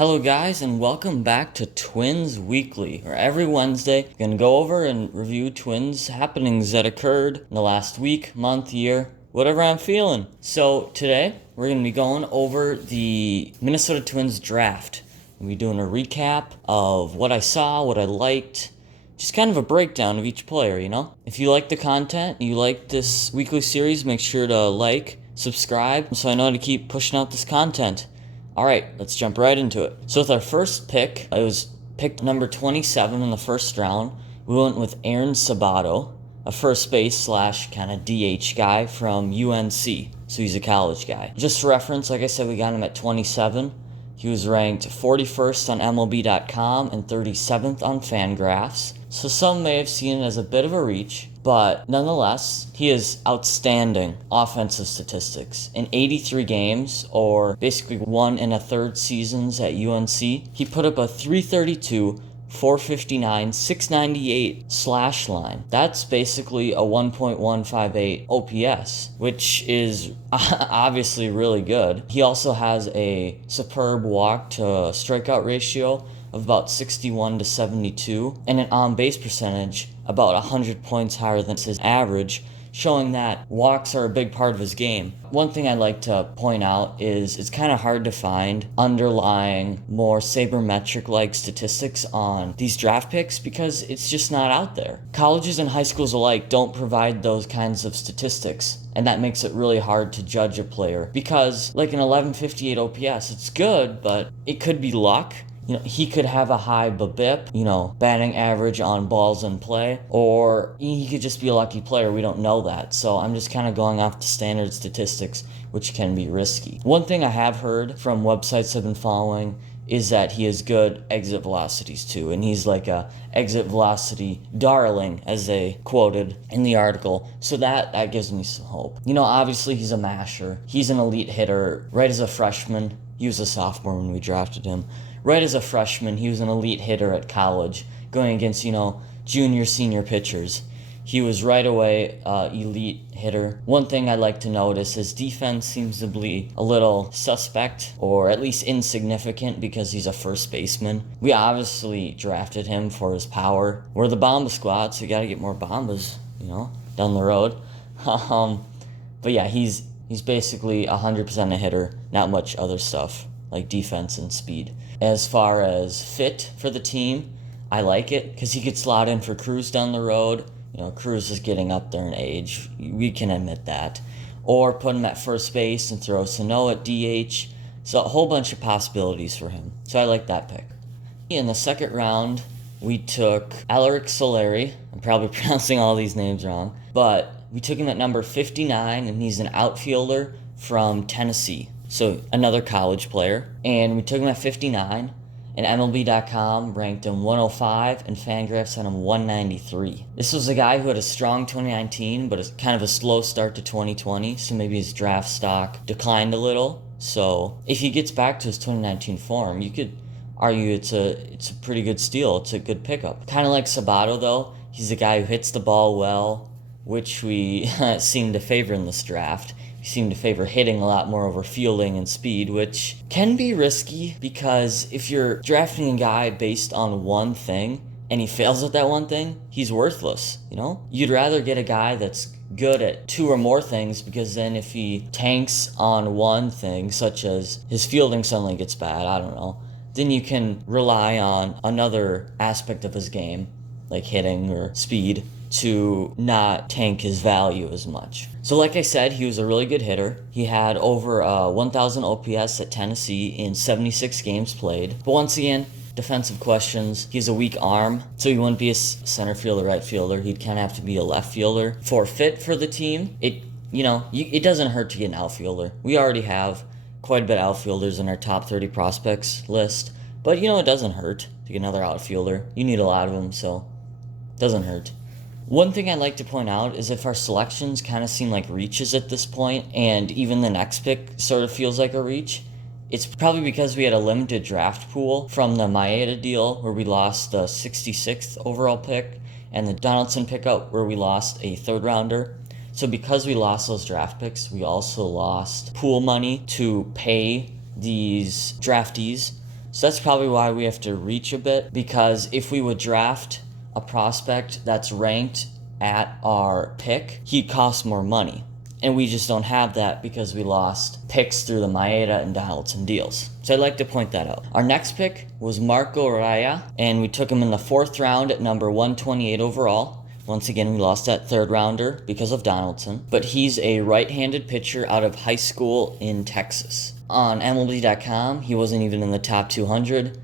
Hello guys, and welcome back to Twins Weekly, where every Wednesday we're going to go over and review Twins happenings that occurred in the last week, month, year, whatever I'm feeling. So today we're going to be going over the Minnesota Twins draft. We'll be doing a recap of what I saw, what I liked, just kind of a breakdown of each player, you know? If you like the content, you like this weekly series, make sure to like, subscribe, so I know how to keep pushing out this content. Alright, let's jump right into it. So with our first pick, it was picked number 27 in the first round. We went with Aaron Sabato, a first base slash kind of DH guy from UNC. So he's a college guy. Just for reference, like I said, we got him at 27. He was ranked 41st on MLB.com and 37th on Fangraphs. So some may have seen it as a bit of a reach, but nonetheless, he has outstanding offensive statistics. In 83 games, or basically 1 1/3 seasons at UNC, he put up a .332, .459, .698 slash line. That's basically a 1.158 OPS, which is obviously really good. He also has a superb walk to strikeout ratio of about 61 to 72, and an on-base percentage about 100 points higher than his average, showing that walks are a big part of his game. One thing I'd like to point out is it's kind of hard to find underlying, more sabermetric-like statistics on these draft picks because it's just not out there. Colleges and high schools alike don't provide those kinds of statistics, and that makes it really hard to judge a player because, like an 1158 OPS, it's good, but it could be luck. You know, he could have a high BABIP, batting average on balls in play, or he could just be a lucky player. We don't know that. So I'm just kind of going off the standard statistics, which can be risky. One thing I have heard from websites I've been following is that he has good exit velocities too, and he's like a exit velocity darling, as they quoted in the article. So that gives me some hope. Obviously he's a masher. He's an elite hitter. Right as a freshman, he was a sophomore when we drafted him. Right as a freshman, he was an elite hitter at college, going against, junior, senior pitchers. He was right away elite hitter. One thing I like to notice is defense seems to be a little suspect, or at least insignificant, because he's a first baseman. We obviously drafted him for his power. We're the Bomba squad, so you gotta get more Bombas, down the road. But yeah, he's basically 100% a hitter, not much other stuff like defense and speed. As far as fit for the team, I like it because he could slot in for Cruz down the road. Cruz is getting up there in age. We can admit that. Or put him at first base and throw Sano at DH. So a whole bunch of possibilities for him. So I like that pick. In the second round, we took Alerick Soularie. I'm probably pronouncing all these names wrong. But we took him at number 59, and he's an outfielder from Tennessee. So another college player. And we took him at 59, and MLB.com ranked him 105, and Fangraphs had him 193. This was a guy who had a strong 2019, but it's kind of a slow start to 2020, so maybe his draft stock declined a little. So if he gets back to his 2019 form, you could argue it's a pretty good steal. It's a good pickup. Kind of like Sabato, though. He's a guy who hits the ball well, which we seem to favor in this draft. We seem to favor hitting a lot more over fielding and speed, which can be risky because if you're drafting a guy based on one thing and he fails at that one thing, he's worthless, You'd rather get a guy that's good at two or more things, because then if he tanks on one thing, such as his fielding suddenly gets bad, I don't know, then you can rely on another aspect of his game, like hitting or speed, to not tank his value as much. So like I said, he was a really good hitter. He had over 1,000 OPS at Tennessee in 76 games played. But once again, defensive questions. He has a weak arm, so he wouldn't be a center fielder, right fielder. He'd kind of have to be a left fielder. For fit for the team, it doesn't hurt to get an outfielder. We already have quite a bit of outfielders in our top 30 prospects list. But it doesn't hurt to get another outfielder. You need a lot of them, so it doesn't hurt. One thing I'd like to point out is if our selections kind of seem like reaches at this point, and even the next pick sort of feels like a reach, it's probably because we had a limited draft pool from the Maeda deal, where we lost the 66th overall pick, and the Donaldson pickup, where we lost a third rounder. So because we lost those draft picks, we also lost pool money to pay these draftees. So that's probably why we have to reach a bit, because if we would draft a prospect that's ranked at our pick, he'd cost more money. And we just don't have that because we lost picks through the Maeda and Donaldson deals. So I'd like to point that out. Our next pick was Marco Raya, and we took him in the 4th round at number 128 overall. Once again, we lost that 3rd rounder because of Donaldson. But he's a right-handed pitcher out of high school in Texas. On MLB.com, he wasn't even in the top 200.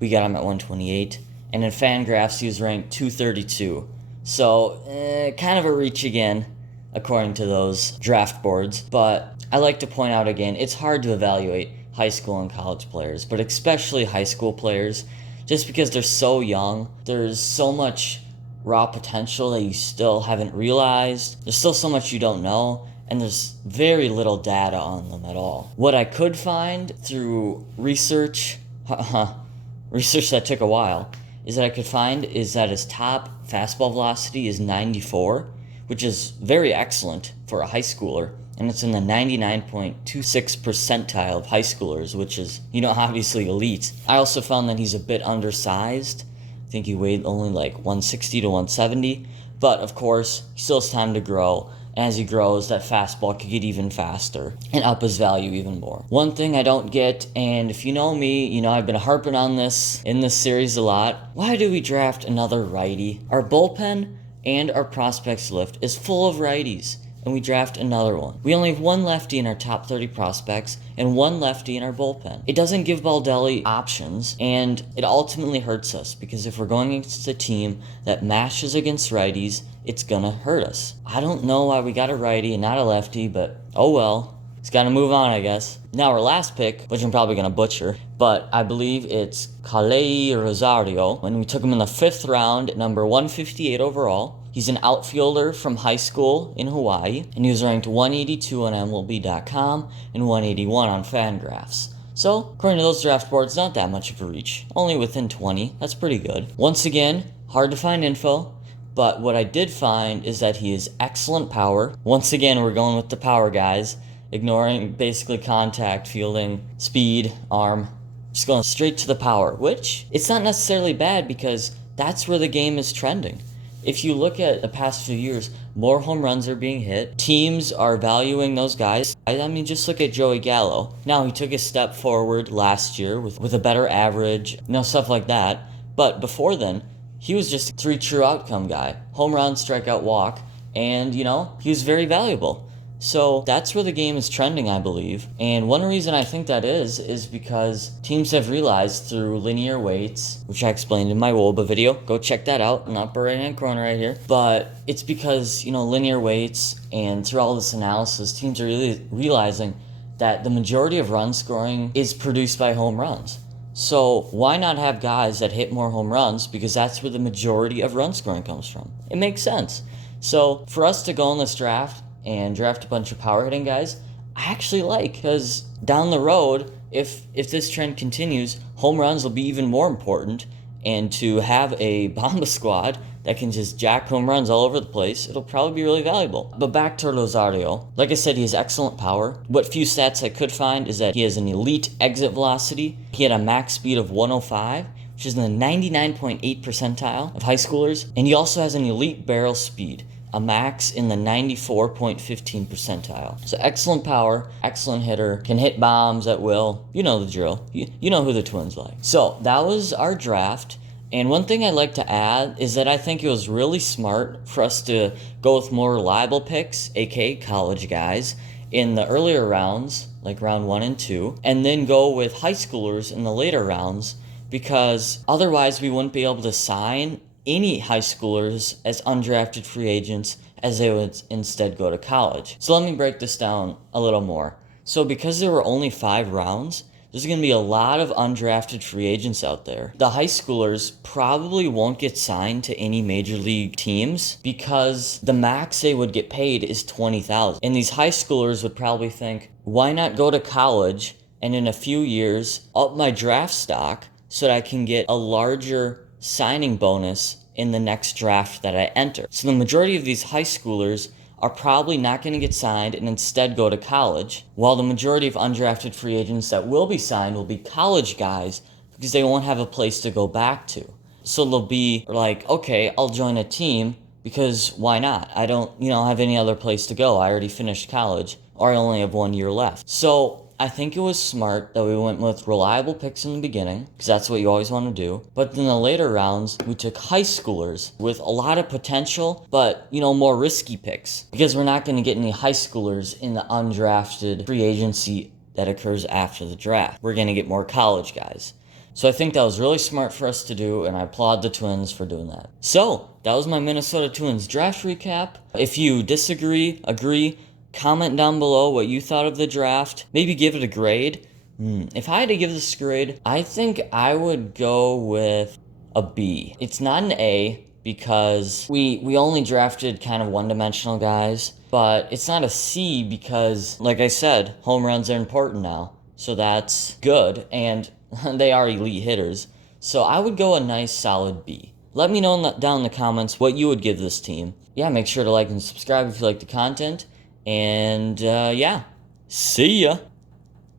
We got him at 128. And in Fangraphs, he was ranked 232. So, kind of a reach again, according to those draft boards. But I like to point out again, it's hard to evaluate high school and college players, but especially high school players, just because they're so young. There's so much raw potential that you still haven't realized. There's still so much you don't know, and there's very little data on them at all. What I could find through research that took a while, is that his top fastball velocity is 94, which is very excellent for a high schooler, and it's in the 99.26 percentile of high schoolers, which is, obviously elite. I also found that he's a bit undersized. I think he weighed only like 160 to 170, but of course, he still has time to grow, and as he grows, that fastball could get even faster and up his value even more. One thing I don't get, and if you know me, I've been harping on this in this series a lot, why do we draft another righty? Our bullpen and our prospects list is full of righties, and we draft another one. We only have one lefty in our top 30 prospects and one lefty in our bullpen. It doesn't give Baldelli options, and it ultimately hurts us, because if we're going against a team that mashes against righties, it's gonna hurt us. I don't know why we got a righty and not a lefty, but oh well. It's gotta move on, I guess. Now our last pick, which I'm probably gonna butcher, but I believe it's Rosario, when we took him in the 5th round at number 158 overall. He's an outfielder from high school in Hawaii, and he was ranked 182 on MLB.com and 181 on Fangraphs. So, according to those draft boards, not that much of a reach. Only within 20. That's pretty good. Once again, hard to find info, but what I did find is that he has excellent power. Once again, we're going with the power guys, ignoring basically contact, fielding, speed, arm. Just going straight to the power, which it's not necessarily bad, because that's where the game is trending. If you look at the past few years, more home runs are being hit. Teams are valuing those guys. I mean, just look at Joey Gallo. Now, he took a step forward last year with a better average, stuff like that. But before then, he was just a 3 true outcome guy. Home run, strikeout, walk, and, he was very valuable. So that's where the game is trending, I believe. And one reason I think that is because teams have realized through linear weights, which I explained in my WOBA video. Go check that out in the upper right-hand corner right here. But it's because, linear weights, and through all this analysis, teams are really realizing that the majority of run scoring is produced by home runs. So why not have guys that hit more home runs, because that's where the majority of run scoring comes from. It makes sense. So for us to go in this draft and draft a bunch of power hitting guys, I actually like, because down the road, if this trend continues, home runs will be even more important, and to have a Bomba squad that can just jack home runs all over the place, it'll probably be really valuable. But back to Rosario. Like I said, he has excellent power. What few stats I could find is that he has an elite exit velocity. He had a max speed of 105, which is in the 99.8 percentile of high schoolers, and he also has an elite barrel speed, a max in the 94.15 percentile. So excellent power, excellent hitter, can hit bombs at will. You know the drill. You know who the Twins like. So that was our draft. And one thing I'd like to add is that I think it was really smart for us to go with more reliable picks, aka college guys, in the earlier rounds, like round 1 and 2, and then go with high schoolers in the later rounds, because otherwise we wouldn't be able to sign any high schoolers as undrafted free agents, as they would instead go to college. So let me break this down a little more. So because there were only 5 rounds, there's going to be a lot of undrafted free agents out there. The high schoolers probably won't get signed to any major league teams, because the max they would get paid is $20,000. And these high schoolers would probably think, why not go to college and in a few years up my draft stock so that I can get a larger signing bonus in the next draft that I enter. So the majority of these high schoolers are probably not going to get signed and instead go to college, while the majority of undrafted free agents that will be signed will be college guys who because they won't have a place to go back to. So they'll be like, okay, I'll join a team because why not? I don't, have any other place to go. I already finished college, or I only have 1 year left. So I think it was smart that we went with reliable picks in the beginning, because that's what you always want to do. But in the later rounds, we took high schoolers with a lot of potential, but, more risky picks, because we're not going to get any high schoolers in the undrafted free agency that occurs after the draft. We're going to get more college guys. So I think that was really smart for us to do, and I applaud the Twins for doing that. So, that was my Minnesota Twins draft recap. If you disagree, agree, comment down below what you thought of the draft. Maybe give it a grade. If I had to give this a grade, I think I would go with a B. It's not an A because we only drafted kind of one-dimensional guys, but it's not a C because, like I said, home runs are important now. So that's good, and they are elite hitters. So I would go a nice solid B. Let me know down in the comments what you would give this team. Yeah, make sure to like and subscribe if you like the content. And yeah, see ya.